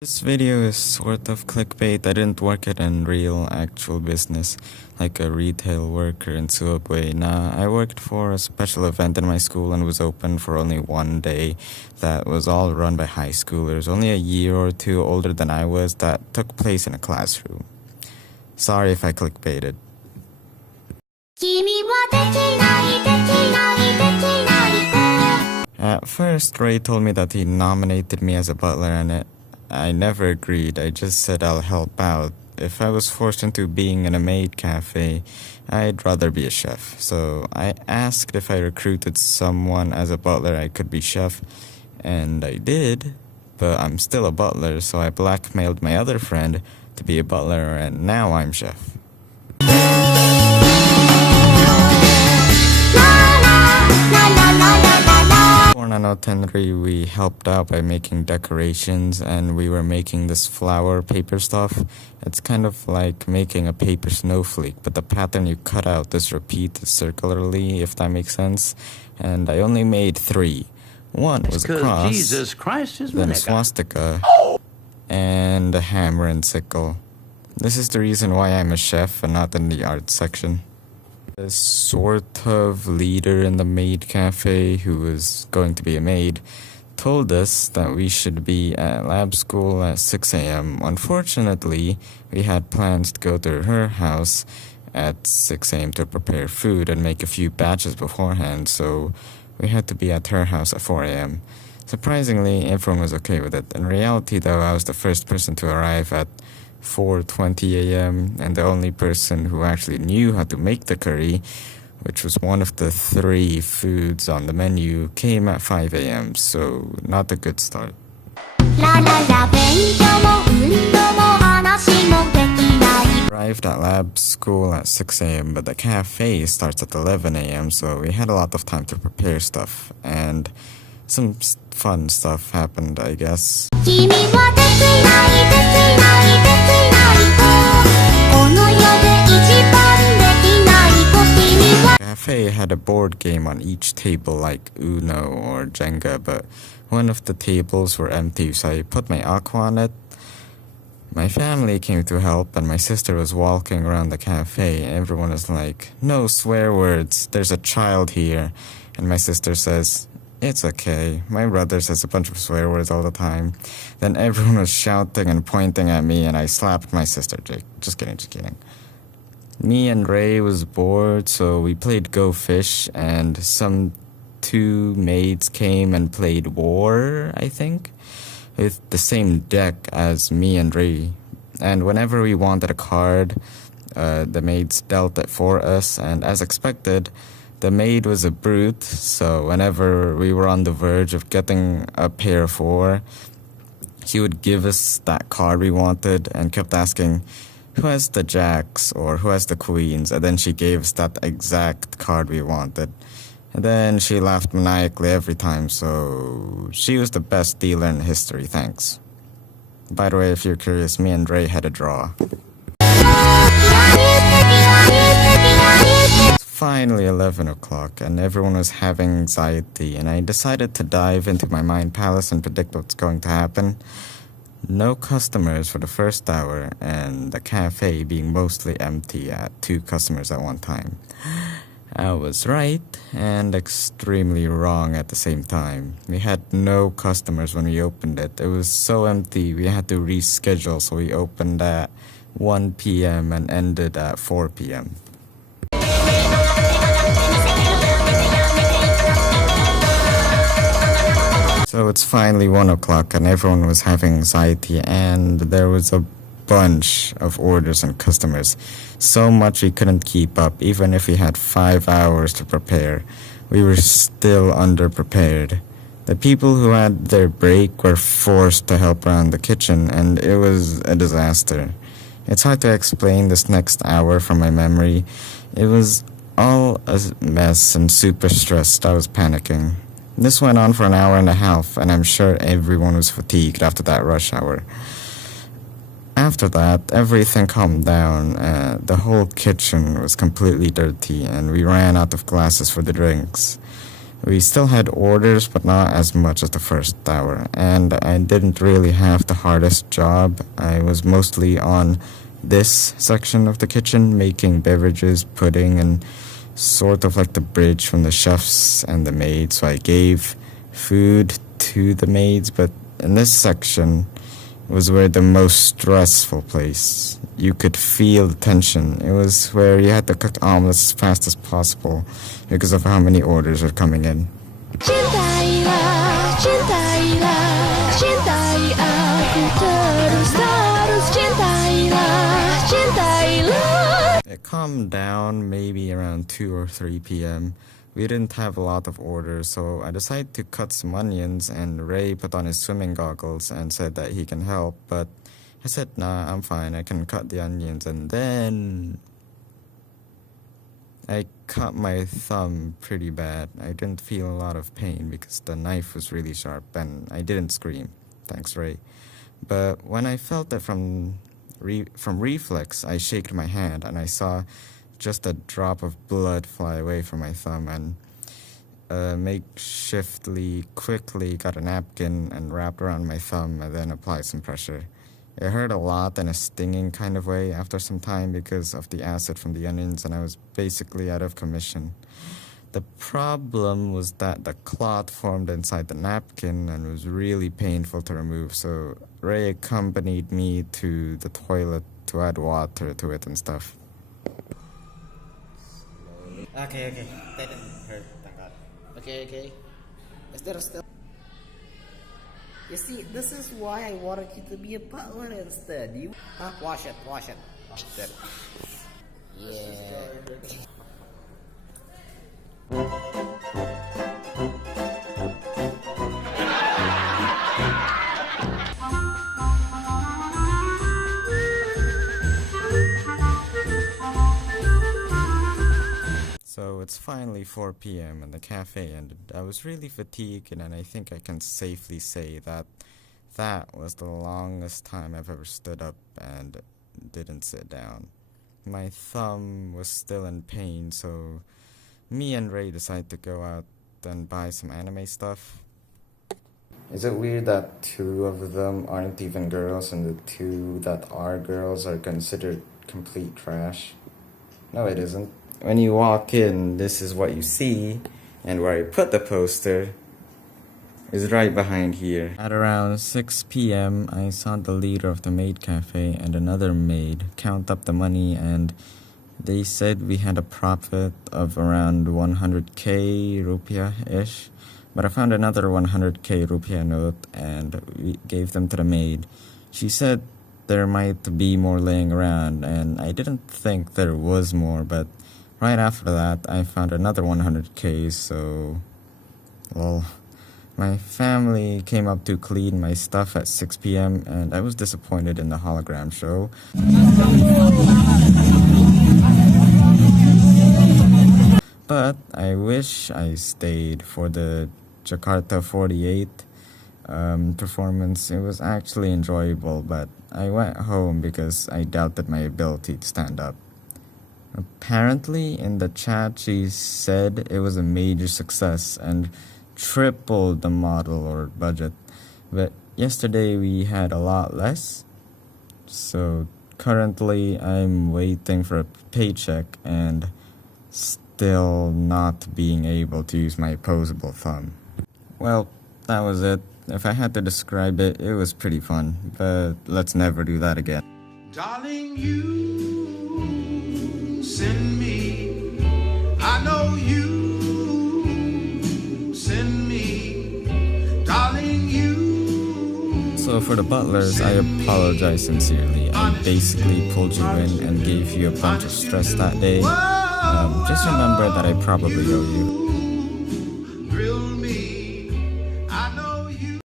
This video is sort of clickbait. I didn't work at a real actual business, like a retail worker in Subway. Nah, I worked for a special event in my school and was open for only one day. That was all run by high schoolers, only a year or two older than I was, that took place in a classroom. Sorry if I clickbaited. At first, Ray told me that he nominated me as a butler, and I never agreed. I just said I'll help out. If I was forced into being in a maid cafe, I'd rather be a chef. So I asked if I recruited someone as a butler I could be chef, and I did, but I'm still a butler, so I blackmailed my other friend to be a butler, and now I'm chef. For Nanotenri, we helped out by making decorations, and we were making this flower paper stuff. It's kind of like making a paper snowflake, but the pattern you cut out is repeated circularly, if that makes sense. And I only made 3. One was a cross, Jesus Christ is then a swastika, and a hammer and sickle. This is the reason why I'm a chef and not in the art section. A sort of leader in the maid cafe, who was going to be a maid, told us that we should be at lab school at 6 a.m. Unfortunately, we had plans to go to her house at 6 a.m. to prepare food and make a few batches beforehand, so we had to be at her house at 4 a.m. Surprisingly, everyone was okay with it. In reality, though, I was the first person to arrive at 4:20 a.m. and the only person who actually knew how to make the curry, which was one of the 3 foods on the menu, came at 5 a.m. so not a good start. Arrived at lab school at 6 a.m. but the cafe starts at 11 a.m. so we had a lot of time to prepare stuff, and some fun stuff happened, I guess. Cafe had a board game on each table like Uno or Jenga, but one of the tables were empty, so I put my aqua on it. My family came to help, and my sister was walking around the cafe. Everyone was like, "No swear words, there's a child here." And my sister says, "It's okay. My brother says a bunch of swear words all the time." Then everyone was shouting and pointing at me, and I slapped my sister. Just kidding. Me and Ray was bored, so we played Go Fish, and some 2 maids came and played War, I think, with the same deck as me and Ray. And whenever we wanted a card, the maids dealt it for us, and as expected, the maid was a brute, so whenever we were on the verge of getting a pair of 4, he would give us that card we wanted and kept asking, "Who has the jacks?" or "Who has the queens?" And then she gave us that exact card we wanted. And then she laughed maniacally every time, so she was the best dealer in history, thanks. By the way, if you're curious, me and Ray had a draw. Finally 11 o'clock, and everyone was having anxiety, and I decided to dive into my mind palace and predict what's going to happen. No customers for the first hour, and the cafe being mostly empty at 2 customers at one time. I was right and extremely wrong at the same time. We had no customers when we opened it. It was so empty we had to reschedule, so we opened at 1 p.m. and ended at 4 p.m. So it's finally 1 o'clock and everyone was having anxiety, and there was a bunch of orders and customers. So much we couldn't keep up. Even if we had 5 hours to prepare, we were still underprepared. The people who had their break were forced to help around the kitchen, and it was a disaster. It's hard to explain this next hour from my memory. It was all a mess and super stressed. I was panicking. This went on for an hour and a half, and I'm sure everyone was fatigued after that rush hour. After that, everything calmed down. The whole kitchen was completely dirty, and we ran out of glasses for the drinks. We still had orders, but not as much as the first hour, and I didn't really have the hardest job. I was mostly on this section of the kitchen, making beverages, pudding, and sort of like the bridge from the chefs and the maids. So I gave food to the maids, but in this section was where the most stressful place. You could feel the tension. It was where you had to cook omelets as fast as possible because of how many orders are coming in. Cintailah, cintailah, cintai aku terus terus cintailah, cintailah. It calmed down maybe around 2 or 3 p.m. We didn't have a lot of orders, so I decided to cut some onions, and Ray put on his swimming goggles and said that he can help, but I said, nah, I'm fine, I can cut the onions. And then I cut my thumb pretty bad. I didn't feel a lot of pain because the knife was really sharp, and I didn't scream, thanks Ray. But when I felt it from reflex, I shook my hand and I saw just a drop of blood fly away from my thumb, and makeshiftly quickly got a napkin and wrapped around my thumb and then applied some pressure. It hurt a lot in a stinging kind of way after some time because of the acid from the onions, and I was basically out of commission. The problem was that the clot formed inside the napkin and was really painful to remove, so Ray accompanied me to the toilet to add water to it and stuff. Okay. That didn't hurt, thank God. Okay. Is there still? You see, this is why I wanted you to be a butler instead. You wash it. There. Yeah. So it's finally 4 p.m. and the cafe ended. I was really fatigued, and I think I can safely say that that was the longest time I've ever stood up and didn't sit down. My thumb was still in pain, so me and Ray decided to go out and buy some anime stuff. Is it weird that 2 of them aren't even girls and the 2 that are girls are considered complete trash? No, it isn't. When you walk in, this is what you see, and where I put the poster is right behind here. At around 6 p.m., I saw the leader of the Maid Cafe and another maid count up the money, and they said we had a profit of around 100k rupiah-ish. But I found another 100k rupiah note, and we gave them to the maid. She said there might be more laying around, and I didn't think there was more, but right after that, I found another 100k, so, well, my family came up to clean my stuff at 6 p.m. and I was disappointed in the hologram show. But I wish I stayed for the Jakarta 48 performance. It was actually enjoyable, but I went home because I doubted my ability to stand up. Apparently, in the chat, she said it was a major success and tripled the model or budget. But yesterday we had a lot less. So currently I'm waiting for a paycheck and still not being able to use my opposable thumb. Well, that was it. If I had to describe it, it was pretty fun. But let's never do that again. Darling, you send me, I know you send me, darling, you. So for the butlers, I apologize sincerely. I basically pulled you in and gave you a bunch of stress that day. Just remember that I probably owe you.